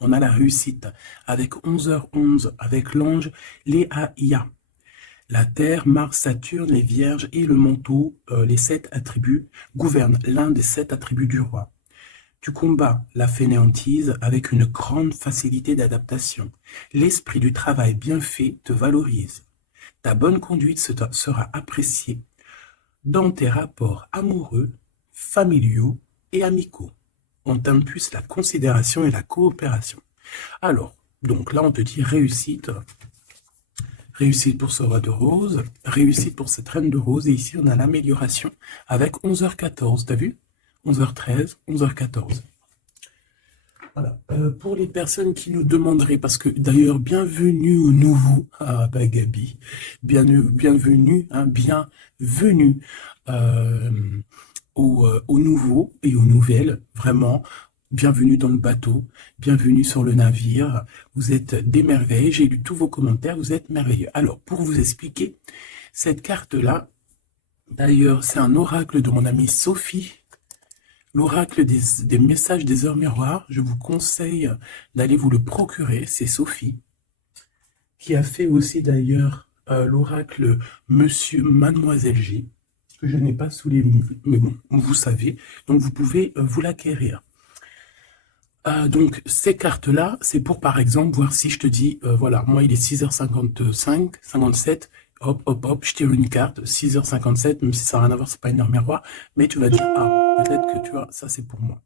On a la réussite avec 11h11, avec l'ange Léaïa. La Terre, Mars, Saturne, les Vierges et le manteau, les 7 attributs, gouvernent l'un des 7 attributs du roi. Tu combats la fainéantise avec une grande facilité d'adaptation. L'esprit du travail bien fait te valorise. Ta bonne conduite sera appréciée dans tes rapports amoureux, familiaux et amicaux. On t'impulse la considération et la coopération. Alors, donc là, on te dit réussite. Réussite pour ce roi de rose, réussite pour cette reine de rose. Et ici, on a l'amélioration avec 11h14. T'as vu? 11h13, 11h14. Voilà. Pour les personnes qui nous demanderaient, parce que d'ailleurs, bienvenue au nouveau, ah bah Gabi, bienvenue, hein, bienvenue au nouveau et aux nouvelles, vraiment, bienvenue dans le bateau, bienvenue sur le navire, vous êtes des merveilles, j'ai lu tous vos commentaires, vous êtes merveilleux. Alors, pour vous expliquer, cette carte-là, d'ailleurs, c'est un oracle de mon amie Sophie, l'oracle des messages des heures miroirs. Je vous conseille d'aller vous le procurer. C'est Sophie, qui a fait aussi d'ailleurs l'oracle Monsieur Mademoiselle G, que je n'ai pas sous les mains, mais bon, vous savez. Donc vous pouvez vous l'acquérir. Donc ces cartes-là, c'est pour par exemple voir si je te dis, voilà, moi il est 6h55, 57, hop, hop, hop, je tire une carte, 6h57, même si ça n'a rien à voir, c'est pas une heure miroir, mais tu vas dire, ah, peut-être que tu vois, ça c'est pour moi.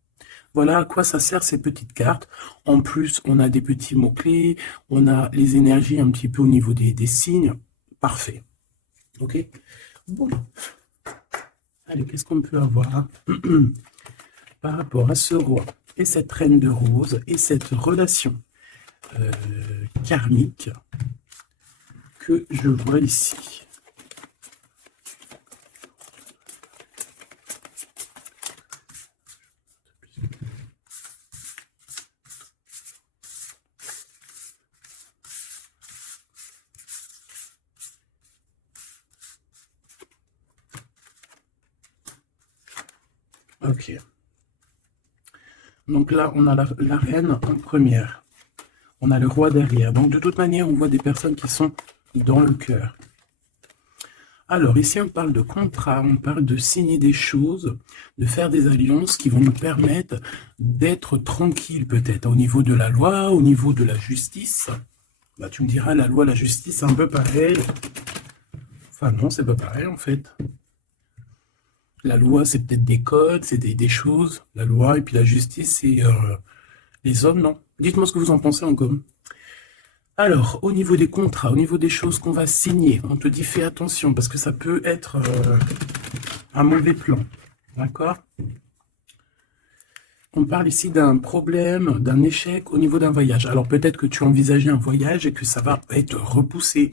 Voilà à quoi ça sert ces petites cartes. En plus, on a des petits mots-clés, on a les énergies un petit peu au niveau des signes. Parfait. Ok. Bon. Allez, qu'est-ce qu'on peut avoir par rapport à ce roi et cette reine de rose et cette relation karmique que je vois ici. Ok. Donc là, on a la reine en première. On a le roi derrière. Donc de toute manière, on voit des personnes qui sont dans le cœur. Alors ici, on parle de contrat, on parle de signer des choses, de faire des alliances qui vont nous permettre d'être tranquille peut-être au niveau de la loi, au niveau de la justice. Bah, tu me diras, la loi, la justice, c'est un peu pareil. Enfin non, c'est pas pareil en fait. La loi, c'est peut-être des codes, c'est des choses. La loi et puis la justice, c'est les hommes, non? Dites-moi ce que vous en pensez en com. Alors, au niveau des contrats, au niveau des choses qu'on va signer, on te dit fais attention parce que ça peut être un mauvais plan. D'accord? On parle ici d'un problème, d'un échec au niveau d'un voyage. Alors peut-être que tu envisageais un voyage et que ça va être repoussé.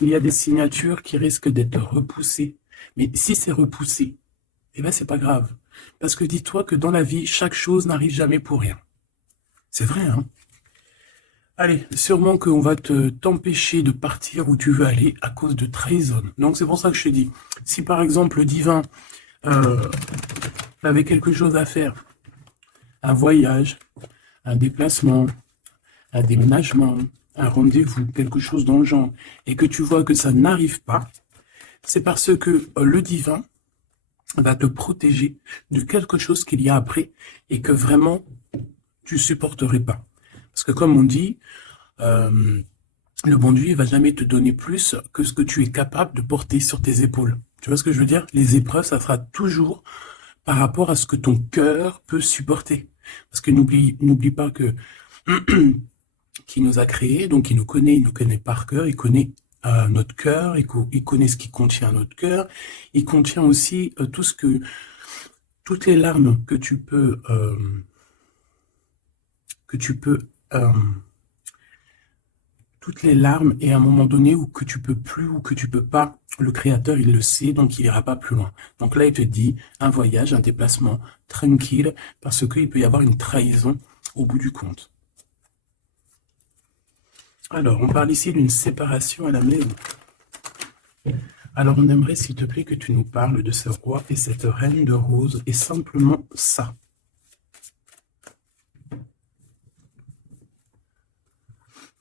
Il y a des signatures qui risquent d'être repoussées. Mais si c'est repoussé, eh ben c'est pas grave. Parce que dis-toi que dans la vie, chaque chose n'arrive jamais pour rien. C'est vrai, hein? Allez, sûrement qu'on va t'empêcher de partir où tu veux aller à cause de trahison. Donc c'est pour ça que je te dis, si par exemple le divin avait quelque chose à faire, un voyage, un déplacement, un déménagement, un rendez-vous, quelque chose dans le genre, et que tu vois que ça n'arrive pas, c'est parce que le divin va te protéger de quelque chose qu'il y a après et que vraiment tu supporterais pas. Parce que comme on dit, le bon Dieu, il va jamais te donner plus que ce que tu es capable de porter sur tes épaules. Tu vois ce que je veux dire? Les épreuves, ça sera toujours par rapport à ce que ton cœur peut supporter. Parce que n'oublie pas que qui nous a créés, donc il nous connaît par cœur, il connaît notre cœur, il connaît ce qui contient notre cœur, il contient aussi toutes les larmes que tu peux toutes les larmes et à un moment donné où que tu peux plus ou que tu peux pas, le créateur il le sait donc il ira pas plus loin. Donc là il te dit un voyage, un déplacement tranquille parce qu'il peut y avoir une trahison au bout du compte. Alors on parle ici d'une séparation à la maison. Alors on aimerait s'il te plaît que tu nous parles de ce roi et cette reine de rose et simplement ça.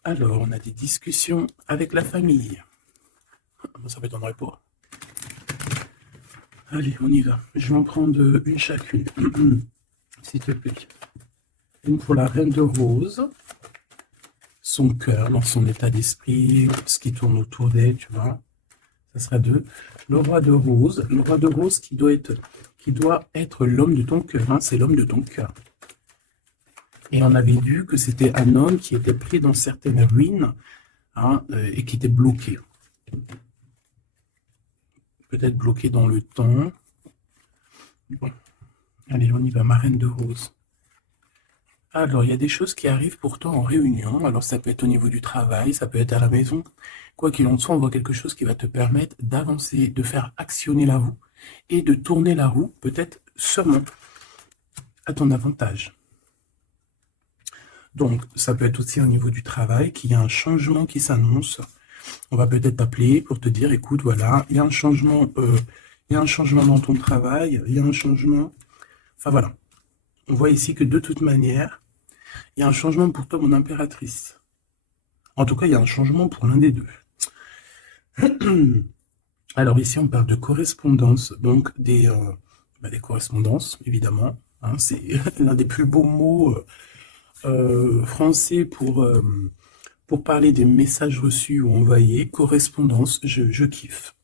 Alors, on a des discussions avec la famille. Ça m'étonnerait pas. Allez, on y va. Je vais en prendre une chacune, s'il te plaît. Une pour la reine de rose. Son cœur, dans son état d'esprit, ce qui tourne autour d'elle, tu vois. Ça sera 2. Le roi de rose. Le roi de rose qui doit être l'homme de ton cœur. Hein, c'est l'homme de ton cœur. Et on avait vu que c'était un homme qui était pris dans certaines ruines, hein, et qui était bloqué. Peut-être bloqué dans le temps. Bon. Allez, on y va, ma reine de rose. Alors, il y a des choses qui arrivent pourtant en réunion. Alors, ça peut être au niveau du travail, ça peut être à la maison. Quoi qu'il en soit, on voit quelque chose qui va te permettre d'avancer, de faire actionner la roue et de tourner la roue, peut-être seulement à ton avantage. Donc, ça peut être aussi au niveau du travail qu'il y a un changement qui s'annonce. On va peut-être t'appeler pour te dire, écoute, voilà, il y a un changement dans ton travail, il y a un changement. Enfin, voilà. On voit ici que de toute manière, il y a un changement pour toi, mon impératrice. En tout cas, il y a un changement pour l'un des deux. Alors ici, on parle de correspondance, donc des correspondances, évidemment. Hein, c'est l'un des plus beaux mots français pour parler des messages reçus ou envoyés. Correspondance, je kiffe.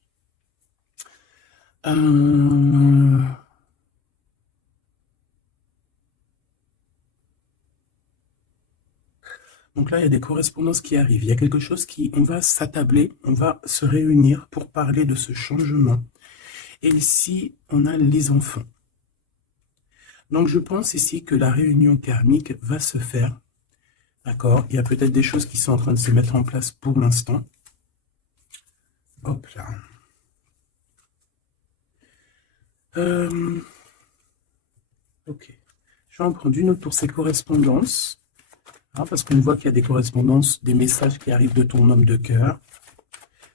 Donc là, il y a des correspondances qui arrivent. Il y a quelque chose on va s'attabler, on va se réunir pour parler de ce changement. Et ici, on a les enfants. Donc je pense ici que la réunion karmique va se faire. D'accord? Il y a peut-être des choses qui sont en train de se mettre en place pour l'instant. Hop là. Ok. Je vais en prendre une autre pour ces correspondances. Hein, parce qu'on voit qu'il y a des correspondances, des messages qui arrivent de ton homme de cœur.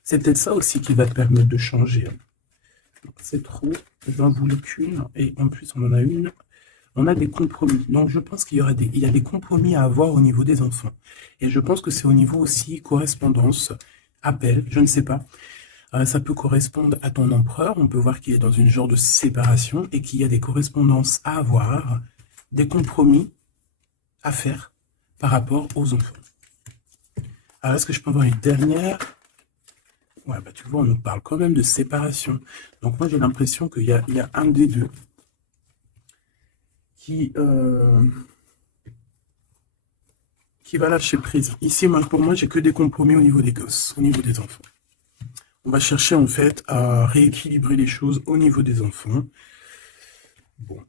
C'est peut-être ça aussi qui va te permettre de changer. C'est trop. Je vais en vouloir qu'une. Et en plus, on en a une. On a des compromis. Donc, je pense qu'il y a des compromis à avoir au niveau des enfants. Et je pense que c'est au niveau aussi correspondance, appel, je ne sais pas. Ça peut correspondre à ton empereur. On peut voir qu'il est dans une genre de séparation et qu'il y a des correspondances à avoir, des compromis à faire par rapport aux enfants. Alors, est-ce que je peux avoir une dernière? Ouais, bah tu vois, on nous parle quand même de séparation. Donc, moi, j'ai l'impression qu'il y a un des deux qui va lâcher prise. Ici, pour moi, j'ai que des compromis au niveau des gosses, au niveau des enfants. On va chercher, en fait, à rééquilibrer les choses au niveau des enfants. Bon.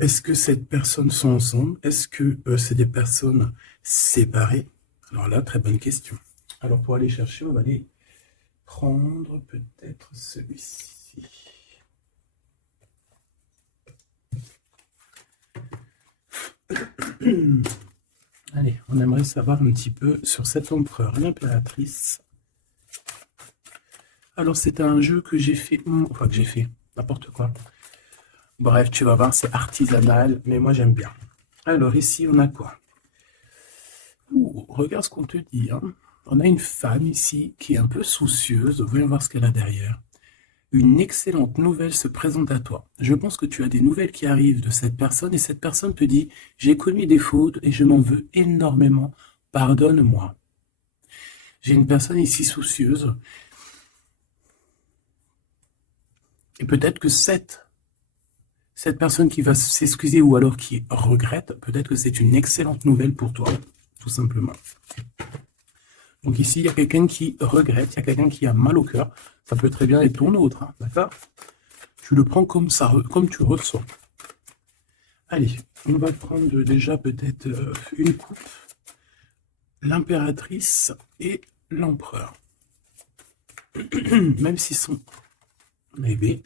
Est-ce que ces personnes sont ensemble? Est-ce que c'est des personnes séparées? Alors là, très bonne question. Alors, pour aller chercher, on va aller prendre peut-être celui-ci. Allez, on aimerait savoir un petit peu sur cet empereur, l'impératrice. Alors, c'est un jeu que j'ai fait, n'importe quoi. Bref, tu vas voir, c'est artisanal, mais moi j'aime bien. Alors, ici, on a quoi? Regarde ce qu'on te dit. Hein. On a une femme ici qui est un peu soucieuse. Voyons voir ce qu'elle a derrière. Une excellente nouvelle se présente à toi. Je pense que tu as des nouvelles qui arrivent de cette personne et cette personne te dit « J'ai commis des fautes et je m'en veux énormément. Pardonne-moi. » J'ai une personne ici soucieuse. Et peut-être que cette personne qui va s'excuser ou alors qui regrette, peut-être que c'est une excellente nouvelle pour toi, tout simplement. Donc ici, il y a quelqu'un qui regrette, il y a quelqu'un qui a mal au cœur. Ça peut très bien être ton autre, hein, d'accord? Tu le prends comme ça, comme tu ressens. Allez, on va prendre déjà peut-être une coupe. L'impératrice et l'empereur. Même s'ils sont bébés.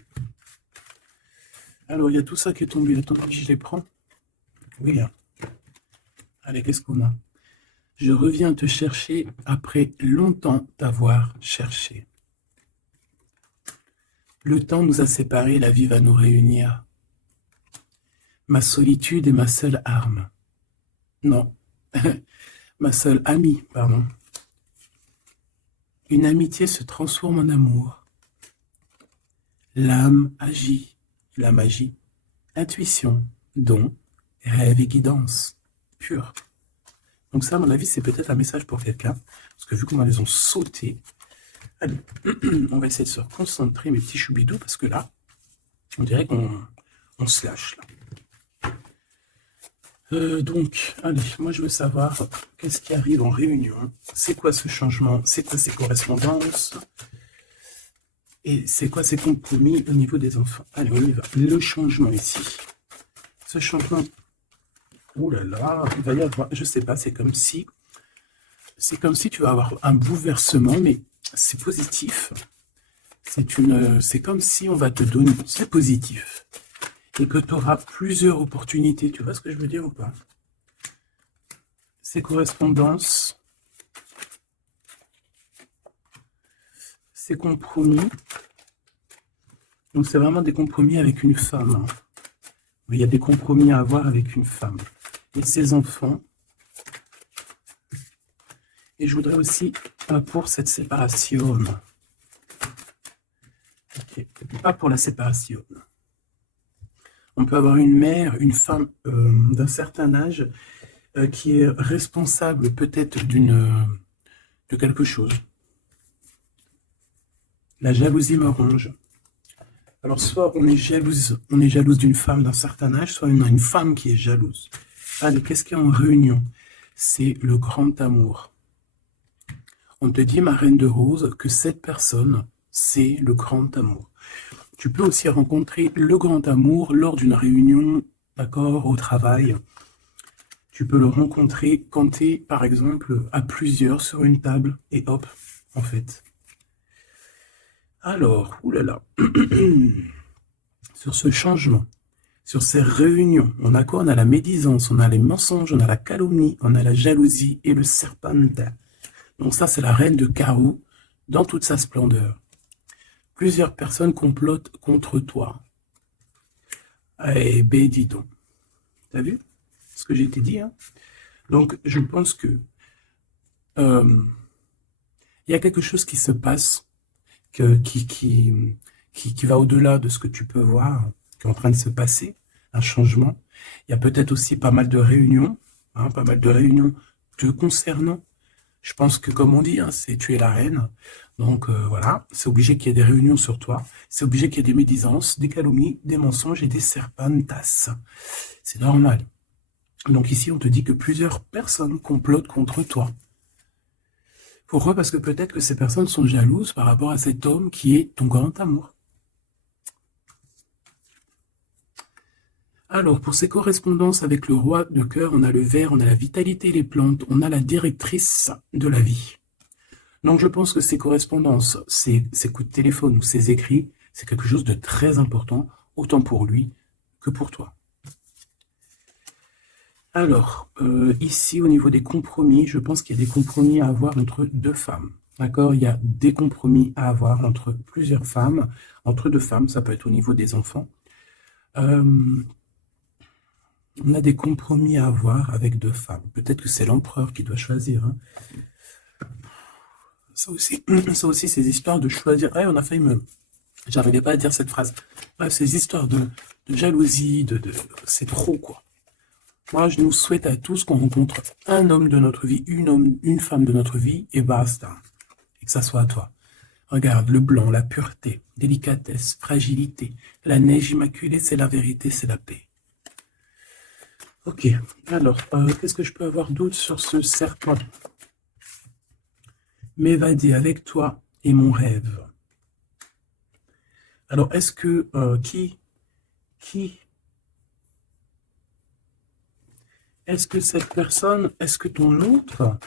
Alors, il y a tout ça qui est tombé. Attends, je les prends. Oui. Hein. Allez, qu'est-ce qu'on a? Je reviens te chercher après longtemps t'avoir cherché. Le temps nous a séparés, la vie va nous réunir. Ma solitude est ma seule arme. Non, ma seule amie, pardon. Une amitié se transforme en amour. L'âme agit, la magie, intuition, don, rêve et guidance, pure. Donc ça, à mon avis, c'est peut-être un message pour quelqu'un, parce que vu comment elles ont sauté, allez, on va essayer de se concentrer, mes petits choubidous, parce que là, on dirait qu'on se lâche, là. Donc, allez, moi je veux savoir qu'est-ce qui arrive en réunion, c'est quoi ce changement, c'est quoi ces correspondances, et c'est quoi ces compromis au niveau des enfants. Allez, on y va. Le changement ici. Ce changement, oh là là, il va y avoir, je sais pas, c'est comme si tu vas avoir un bouleversement, mais c'est positif. C'est comme si on va te donner, c'est positif. Et que tu auras plusieurs opportunités. Tu vois ce que je veux dire ou pas? Ces correspondances, ces compromis. Donc c'est vraiment des compromis avec une femme. Il y a des compromis à avoir avec une femme. Et ses enfants. Et je voudrais aussi, pour cette séparation. Okay. Pas pour la séparation. On peut avoir une mère, une femme d'un certain âge qui est responsable peut-être de quelque chose. La jalousie me ronge. Alors soit on est jalouse d'une femme d'un certain âge, soit on a une femme qui est jalouse. Allez, qu'est-ce qu'il y a en réunion? C'est le grand amour. On te dit, ma reine de rose, que cette personne, c'est le grand amour. Tu peux aussi rencontrer le grand amour lors d'une réunion, d'accord, au travail. Tu peux le rencontrer quand tu es, par exemple, à plusieurs sur une table, et hop, en fait. Alors, oulala, sur ce changement, sur ces réunions, on a quoi? On a la médisance, on a les mensonges, on a la calomnie, on a la jalousie et le serpentin. Donc ça, c'est la reine de carreau dans toute sa splendeur. Plusieurs personnes complotent contre toi. Eh ben, dis donc. T'as vu ce que j'ai dit, hein? Donc, je pense que il y a quelque chose qui se passe qui va au-delà de ce que tu peux voir, qui est en train de se passer, un changement. Il y a peut-être aussi pas mal de réunions, hein, pas mal de réunions te concernant. Je pense que, comme on dit, hein, c'est tu es la reine. Donc voilà, c'est obligé qu'il y ait des réunions sur toi. C'est obligé qu'il y ait des médisances, des calomnies, des mensonges et des serpentas. C'est normal. Donc ici, on te dit que plusieurs personnes complotent contre toi. Pourquoi? Parce que peut-être que ces personnes sont jalouses par rapport à cet homme qui est ton grand amour. Alors, pour ces correspondances avec le roi de cœur, on a le ver, on a la vitalité et les plantes, on a la directrice de la vie. Donc, je pense que ces correspondances, ces coups de téléphone ou ces écrits, c'est quelque chose de très important, autant pour lui que pour toi. Alors, ici, au niveau des compromis, je pense qu'il y a des compromis à avoir entre deux femmes. D'accord? Il y a des compromis à avoir entre plusieurs femmes, entre deux femmes, ça peut être au niveau des enfants. On a des compromis à avoir avec deux femmes. Peut-être que c'est l'empereur qui doit choisir. Hein. Ça aussi, ces histoires de choisir. Ouais, on a failli me... J'arrivais pas à dire cette phrase. Bref, ces histoires de jalousie, c'est trop, quoi. Moi, je nous souhaite à tous qu'on rencontre un homme de notre vie, une femme de notre vie, et basta. Et que ça soit à toi. Regarde, le blanc, la pureté, délicatesse, fragilité. La neige immaculée, c'est la vérité, c'est la paix. Ok, alors, qu'est-ce que je peux avoir d'autre sur ce serpent? M'évader avec toi et mon rêve. Alors, est-ce que, est-ce que cette personne, est-ce que ton autre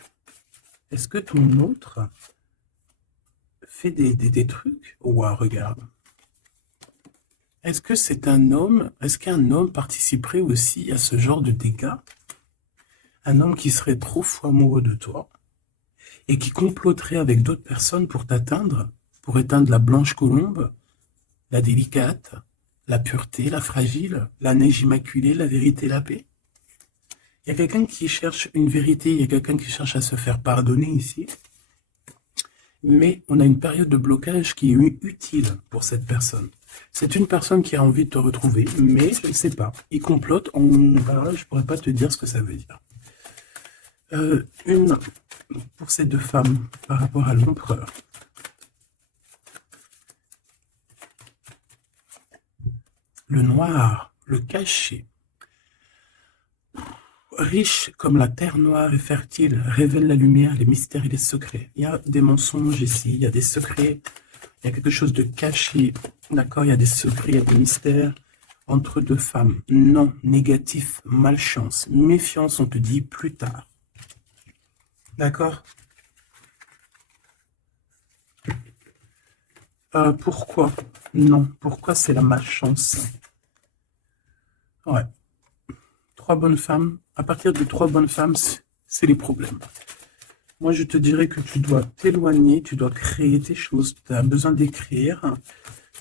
fait des trucs? Ouah, regarde. Est-ce que c'est un homme, est-ce qu'un homme participerait aussi à ce genre de dégâts? Un homme qui serait trop fou amoureux de toi et qui comploterait avec d'autres personnes pour t'atteindre, pour éteindre la blanche colombe, la délicate, la pureté, la fragile, la neige immaculée, la vérité, la paix? Il y a quelqu'un qui cherche une vérité, il y a quelqu'un qui cherche à se faire pardonner ici. Mais on a une période de blocage qui est utile pour cette personne. C'est une personne qui a envie de te retrouver, mais je ne sais pas. Il complote. Alors là, je ne pourrais pas te dire ce que ça veut dire. Une pour ces deux femmes par rapport à l'empereur. Le noir, le caché. Riche comme la terre noire et fertile, révèle la lumière, les mystères et les secrets. Il y a des mensonges ici, il y a des secrets, il y a quelque chose de caché, d'accord? Il y a des secrets, il y a des mystères entre deux femmes. Non, négatif, malchance, méfiance, on te dit plus tard. D'accord? Pourquoi? Non, pourquoi c'est la malchance? Ouais. 3 bonnes femmes. À partir de 3 bonnes femmes, c'est les problèmes. Moi, je te dirais que tu dois t'éloigner, tu dois créer tes choses. Tu as besoin d'écrire.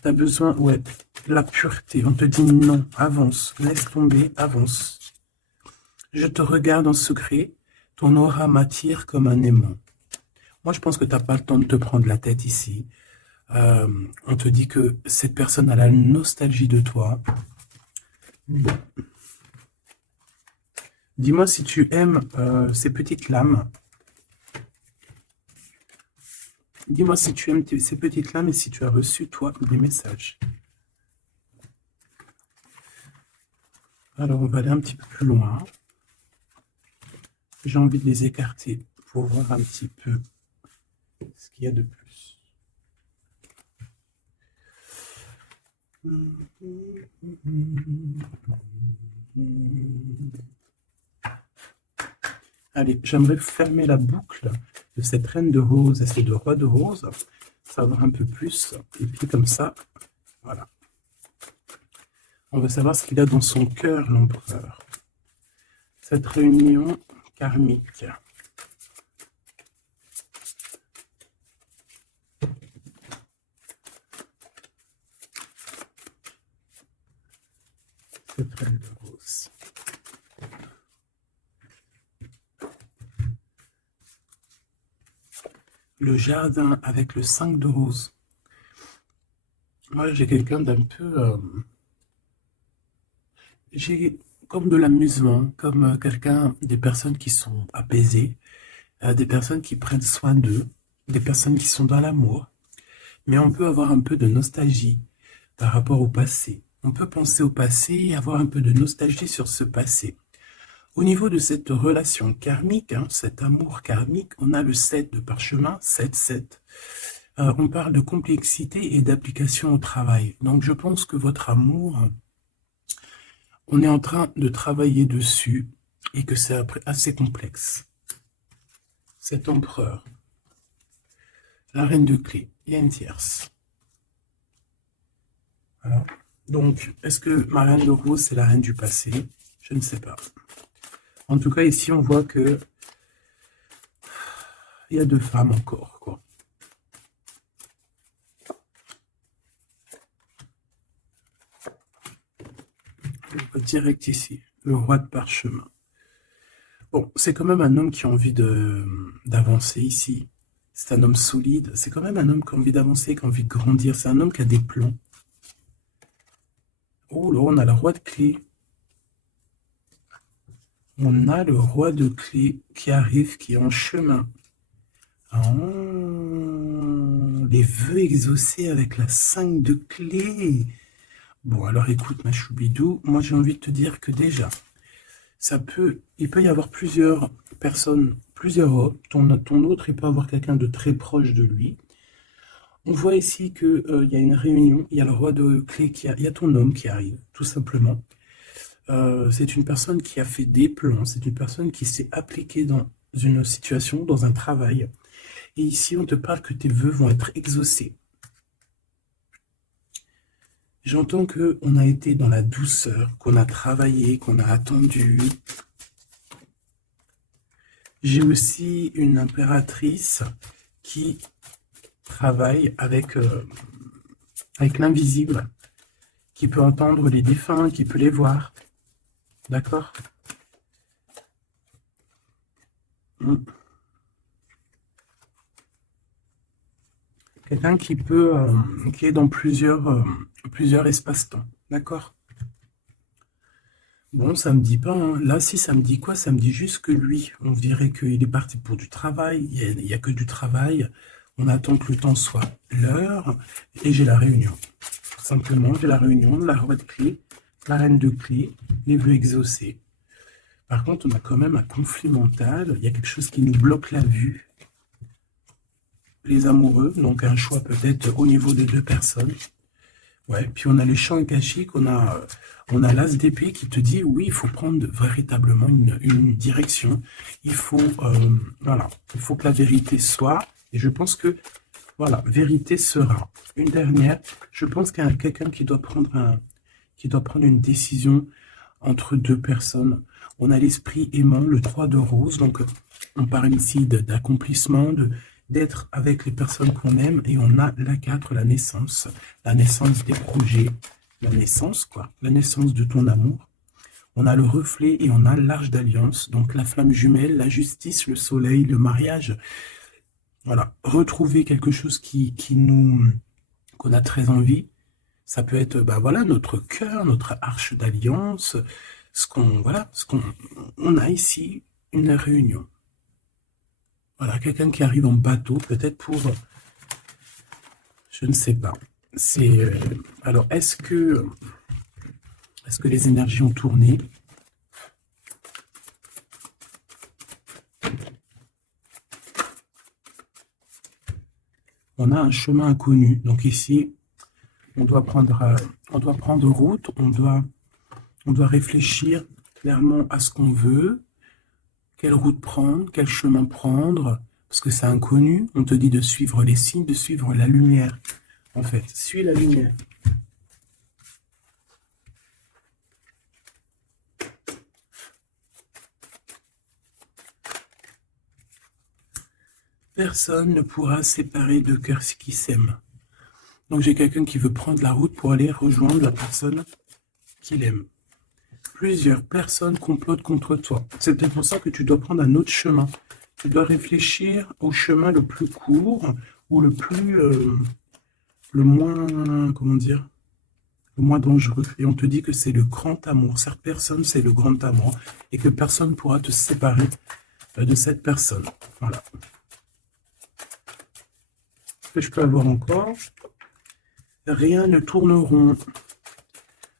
Tu as besoin, ouais, la pureté. On te dit non, avance, laisse tomber, avance. Je te regarde en secret. Ton aura m'attire comme un aimant. Moi, je pense que tu n'as pas le temps de te prendre la tête ici. On te dit que cette personne a la nostalgie de toi. Bon. Dis-moi si tu aimes ces petites lames. Dis-moi si tu aimes ces petites lames et si tu as reçu, toi, des messages. Alors, on va aller un petit peu plus loin. J'ai envie de les écarter pour voir un petit peu ce qu'il y a de plus. Allez, j'aimerais fermer la boucle de cette reine de rose et ces deux rois de rose, savoir un peu plus, et puis comme ça, voilà. On veut savoir ce qu'il a dans son cœur, l'empereur. Cette réunion karmique. Cette reine de rose. Le jardin avec le 5 de rose. Moi, j'ai quelqu'un d'un peu... j'ai comme de l'amusement, comme quelqu'un, des personnes qui sont apaisées, des personnes qui prennent soin d'eux, des personnes qui sont dans l'amour. Mais on peut avoir un peu de nostalgie par rapport au passé. On peut penser au passé et avoir un peu de nostalgie sur ce passé. Au niveau de cette relation karmique, cet amour karmique, on a le 7 de parchemin, 7. On parle de complexité et d'application au travail. Donc je pense que votre amour, on est en train de travailler dessus et que c'est assez complexe. Cet empereur, la reine de clé, il y a une tierce. Voilà. Donc, est-ce que ma reine de rose, c'est la reine du passé? Je ne sais pas. En tout cas, ici, on voit que il y a 2 femmes encore, quoi. On va direct ici, le roi de parchemin. Bon, c'est quand même un homme qui a envie d'avancer ici. C'est un homme solide. C'est quand même un homme qui a envie d'avancer, qui a envie de grandir. C'est un homme qui a des plans. Oh là, on a le roi de clé. On a le roi de clé qui arrive, qui est en chemin. Oh, les vœux exaucés avec la 5 de clé. Bon, alors écoute, ma choubidou, moi j'ai envie de te dire que déjà, il peut y avoir plusieurs personnes, plusieurs hommes. Ton autre, il peut avoir quelqu'un de très proche de lui. On voit ici qu'il y a une réunion, il y a le roi de clé, il y a ton homme qui arrive, tout simplement. C'est une personne qui a fait des plans, c'est une personne qui s'est appliquée dans une situation, dans un travail. Et ici, on te parle que tes vœux vont être exaucés. J'entends qu'on a été dans la douceur, qu'on a travaillé, qu'on a attendu. J'ai aussi une impératrice qui travaille avec l'invisible, qui peut entendre les défunts, qui peut les voir. D'accord? Mm. Quelqu'un qui peut, qui est dans plusieurs espaces-temps. D'accord? Bon, ça me dit pas, hein. Là, si, ça me dit quoi? Ça me dit juste que lui, on dirait qu'il est parti pour du travail. Il y a que du travail. On attend que le temps soit l'heure. Et j'ai la réunion. Tout simplement, j'ai la réunion, la roi de clé, la reine de clé, les vœux exaucés. Par contre, on a quand même un conflit mental. Il y a quelque chose qui nous bloque la vue. Les amoureux, donc un choix peut-être au niveau des deux personnes. Ouais, puis on a les champs akashiques, on a l'as d'épée qui te dit, oui, il faut prendre véritablement une direction. Il faut, voilà, il faut que la vérité soit, et je pense que, voilà, vérité sera. Une dernière, je pense qu'il y a quelqu'un qui doit prendre une décision entre deux personnes. On a l'esprit aimant, le 3 de rose, donc on parle ici d'accomplissement, d'être avec les personnes qu'on aime, et on a la 4, la naissance des projets, la naissance, quoi, la naissance de ton amour. On a le reflet et on a l'arche d'alliance, donc la flamme jumelle, la justice, le soleil, le mariage. Voilà, retrouver quelque chose qu'on a très envie. Ça peut être, bah voilà, notre cœur, notre arche d'alliance, on a ici une réunion. Voilà, quelqu'un qui arrive en bateau, peut-être pour, je ne sais pas. Alors, est-ce que les énergies ont tourné? On a un chemin inconnu. Donc ici, on doit prendre route, on doit réfléchir clairement à ce qu'on veut, quelle route prendre, quel chemin prendre, parce que c'est inconnu. On te dit de suivre les signes, de suivre la lumière. En fait, suis la lumière. Personne ne pourra séparer deux cœurs qui s'aiment. Donc j'ai quelqu'un qui veut prendre la route pour aller rejoindre la personne qu'il aime. Plusieurs personnes complotent contre toi. C'est peut-être pour ça que tu dois prendre un autre chemin. Tu dois réfléchir au chemin le plus court ou le moins, comment dire, le moins dangereux. Et on te dit que c'est le grand amour. Cette personne, c'est le grand amour. Et que personne ne pourra te séparer de cette personne. Voilà. Ce que je peux avoir encore, rien ne tourne rond.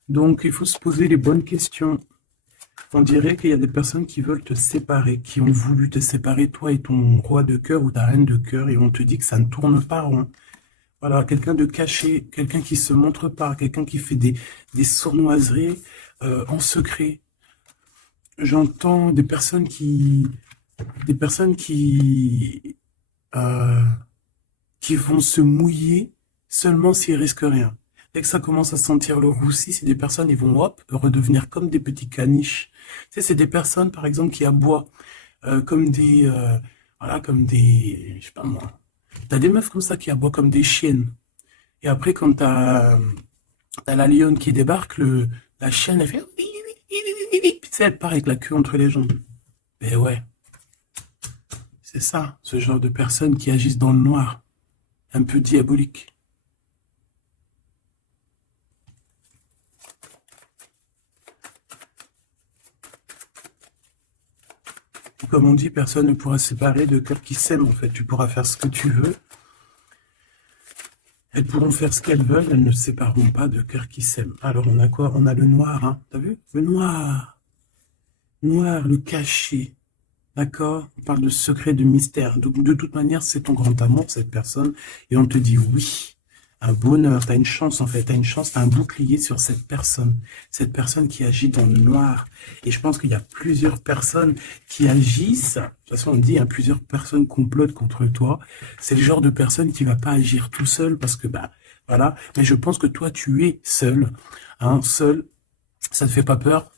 Donc, il faut se poser les bonnes questions. On dirait qu'il y a des personnes qui veulent te séparer, qui ont voulu te séparer, toi et ton roi de cœur ou ta reine de cœur, et on te dit que ça ne tourne pas rond. Voilà, quelqu'un de caché, quelqu'un qui se montre pas, quelqu'un qui fait des sournoiseries en secret. J'entends des personnes qui vont se mouiller seulement s'ils risquent rien. Dès que ça commence à sentir le roussi, c'est des personnes, ils vont hop, redevenir comme des petits caniches. Tu sais, c'est des personnes, par exemple, qui aboient comme des, je sais pas moi. T'as des meufs comme ça qui aboient comme des chiennes. Et après, quand t'as la lionne qui débarque, la chienne, elle fait, puis tu sais, elle part avec la queue entre les jambes. Ben ouais, c'est ça, ce genre de personnes qui agissent dans le noir, un peu diabolique. Comme on dit, personne ne pourra se séparer de cœurs qui s'aiment, en fait. Tu pourras faire ce que tu veux. Elles pourront faire ce qu'elles veulent, elles ne se sépareront pas de cœurs qui s'aiment. Alors, on a quoi? On a le noir, hein. T'as vu? Le noir. Noir, le caché. D'accord? On parle de secret, de mystère. Donc, de toute manière, c'est ton grand amour, cette personne. Et on te dit oui. Un bonheur, tu as une chance en fait, tu as une chance, tu as un bouclier sur cette personne qui agit dans le noir. Et je pense qu'il y a plusieurs personnes qui agissent, de toute façon on dit, hein, plusieurs personnes complotent contre toi. C'est le genre de personne qui va pas agir tout seul parce que, bah, voilà. Mais je pense que toi, tu es seul, hein, seul. Ça te fait pas peur?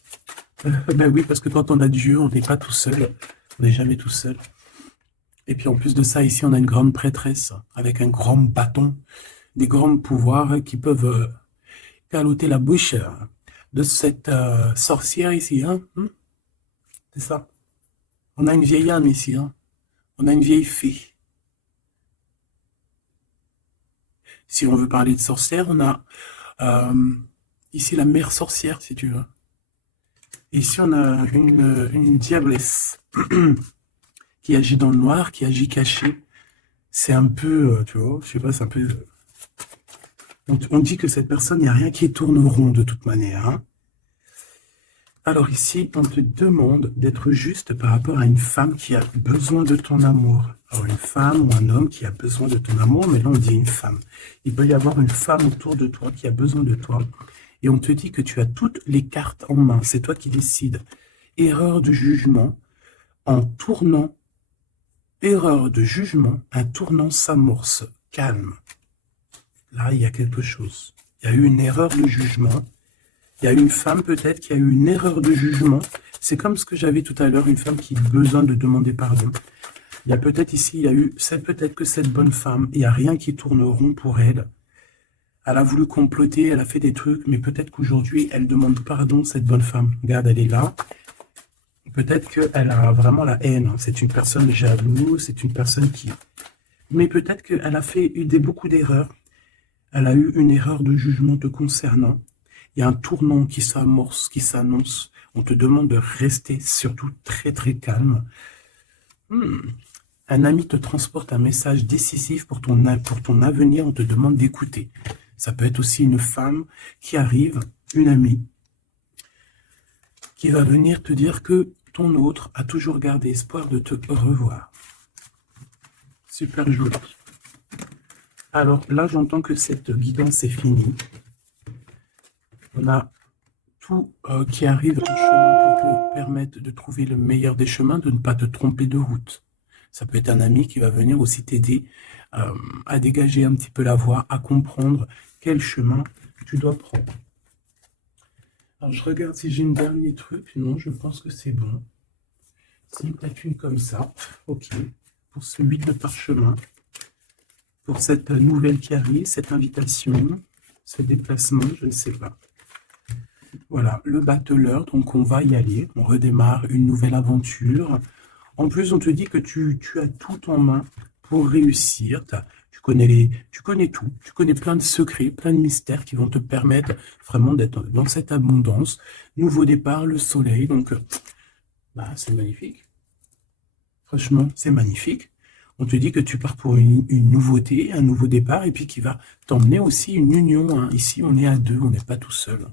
Ben oui, parce que quand on a Dieu, on n'est pas tout seul. On n'est jamais tout seul. Et puis en plus de ça, ici, on a une grande prêtresse avec un grand bâton, des grands pouvoirs qui peuvent caloter la bouche de cette sorcière ici. Hein? C'est ça. On a une vieille âme ici, hein. On a une vieille fée. Si on veut parler de sorcière, on a ici la mère sorcière, si tu veux. Ici, on a une diablesse qui agit dans le noir, qui agit caché. C'est un peu, tu vois, je sais pas, c'est un peu... On dit que cette personne, il n'y a rien qui tourne rond de toute manière, hein. Alors ici, on te demande d'être juste par rapport à une femme qui a besoin de ton amour. Alors une femme ou un homme qui a besoin de ton amour, mais là on dit une femme. Il peut y avoir une femme autour de toi qui a besoin de toi. Et on te dit que tu as toutes les cartes en main. C'est toi qui décides. Erreur de jugement, en tournant. Erreur de jugement, un tournant s'amorce. Calme. Là, il y a quelque chose. Il y a eu une erreur de jugement. Il y a une femme peut-être qui a eu une erreur de jugement. C'est comme ce que j'avais tout à l'heure, une femme qui a besoin de demander pardon. Il y a peut-être ici, il y a eu, c'est peut-être que cette bonne femme, il n'y a rien qui tourne rond pour elle. Elle a voulu comploter, elle a fait des trucs, mais peut-être qu'aujourd'hui, elle demande pardon, cette bonne femme. Regarde, elle est là. Peut-être qu'elle a vraiment la haine. C'est une personne jalouse, c'est une personne qui... Mais peut-être qu'elle a fait beaucoup d'erreurs. Elle a eu une erreur de jugement te concernant. Il y a un tournant qui s'amorce, qui s'annonce. On te demande de rester surtout très très calme. Un ami te transporte un message décisif pour ton avenir. On te demande d'écouter. Ça peut être aussi une femme qui arrive, une amie, qui va venir te dire que ton autre a toujours gardé espoir de te revoir. Super joli. Alors là, j'entends que cette guidance est finie. On a tout qui arrive en chemin pour te permettre de trouver le meilleur des chemins, de ne pas te tromper de route. Ça peut être un ami qui va venir aussi t'aider à dégager un petit peu la voie, à comprendre quel chemin tu dois prendre. Alors, je regarde si j'ai une dernière truc. Non, je pense que c'est bon. Si, peut-être une comme ça. Ok. Pour ce 8 de parchemin. Pour cette nouvelle qui arrive, cette invitation, ce déplacement, je ne sais pas. Voilà, le battleur, donc on va y aller. On redémarre une nouvelle aventure. En plus, on te dit que tu as tout en main pour réussir. Tu connais tout. Tu connais plein de secrets, plein de mystères qui vont te permettre vraiment d'être dans cette abondance. Nouveau départ, le soleil. Donc, c'est magnifique. Franchement, c'est magnifique. On te dit que tu pars pour une nouveauté, un nouveau départ, et puis qui va t'emmener aussi une union, hein. Ici, on est à deux, on n'est pas tout seul.